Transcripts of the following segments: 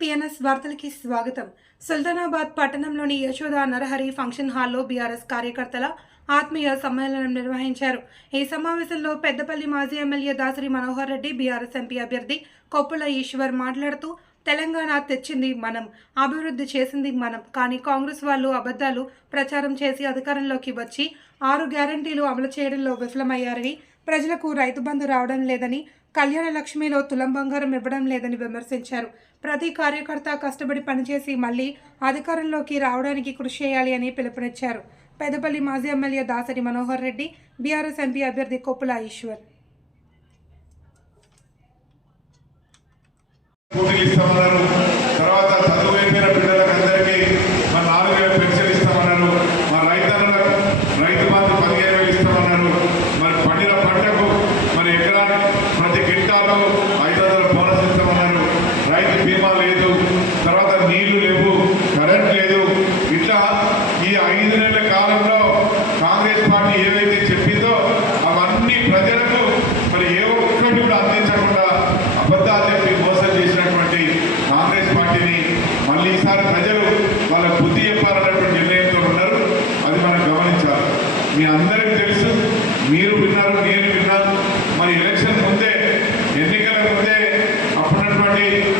PNS వార్తలకి స్వాగతం. సుల్తానాబాద్ పట్టణంలోని Yashoda Narahari function హాల్లో బీఆర్ఎస్ కార్యకర్తల ఆత్మీయ సమ్మేళనం నిర్వహించారు. ఈ సమావేశంలో పెద్దపల్లి మాజీ MLA Dasari Manohar Reddy BRS MP అభ్యర్థి కొప్పుల ఈశ్వర్ మాట్లాడుతూ తెలంగాణ తెచ్చింది మనం అభివృద్ధి చేసింది మనం కానీ కాంగ్రెస్ వాళ్ళు అబద్ధాలు ప్రచారం చేసి అధికారంలోకి వచ్చి ఆరు గ్యారంటీలు అమలు చేయడంలో విఫలమయ్యారని ప్రజలకు రైతు బంధు రావడం లేదని కళ్యాణ లక్ష్మిలో తులం బంగారం ఇవ్వడం లేదని విమర్శించారు. ప్రతి కార్యకర్త కష్టపడి పనిచేసి మళ్ళీ అధికారంలోకి రావడానికి కృషి చేయాలి అని పిలుపునిచ్చారు. పెద్దపల్లి మాజీ MLA Dasari Manohar Reddy BRS MP అభ్యర్థి కొప్పుల ఈశ్వర్. పోటీలు ఇస్తామన్నారు తర్వాత చదువు అయిపోయిన పిల్లలకు అందరికీ మన నాలుగు వేల పెన్షన్ ఇస్తామన్నారు మన రైతన్నలకు రైతు బంధు పదిహేను వేలు ఇస్తామన్నారు మరి పండిన పంటకు మరి ఎకరానికి ప్రతి గిట్టాకు ఐదు వందల బోనస్ ఇస్తామన్నారు రైతు బీమా లేదు. తర్వాత నీళ్ళు లేవు కరెంట్ లేదు. ఇట్లా ఈ ఐదు నెలల కాలంలో కాంగ్రెస్ పార్టీ ఏవైతే చెప్పిందో అవన్నీ ప్రజలకు మరి ఏ ఒక్కటి కూడా అందించకుండా అబద్ధాలు చెప్పి మోసం చేసినటువంటి కాంగ్రెస్ పార్టీని మళ్ళీ ఈసారి ప్రజలు వాళ్ళ బుద్ధి చెప్పాలన్నటువంటి నిర్ణయంతో ఉన్నారు. అది మనం గమనించాలి. మీ అందరూ Amen.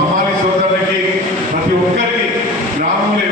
అమ్మాయి సోదరులకి ప్రతి ఒక్కరికి గ్రామంలో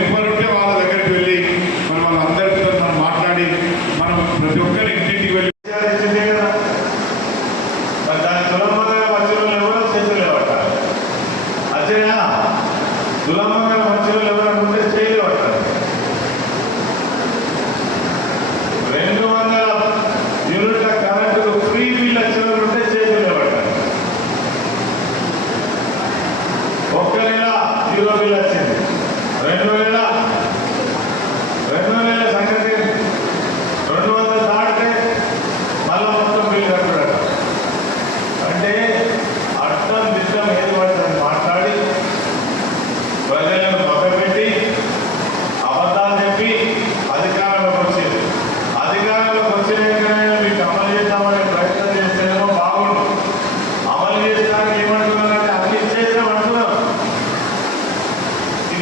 la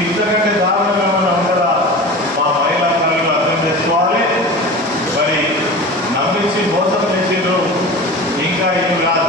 ఇంతకంటే దారుణంగా ఏమన్నా ఉంటుందా మా మహిళా తల్లులు అర్థం చేసుకోవాలి. మరి నమ్మించి మోసం చేసిండ్రు ఇంకా ఏం కాదు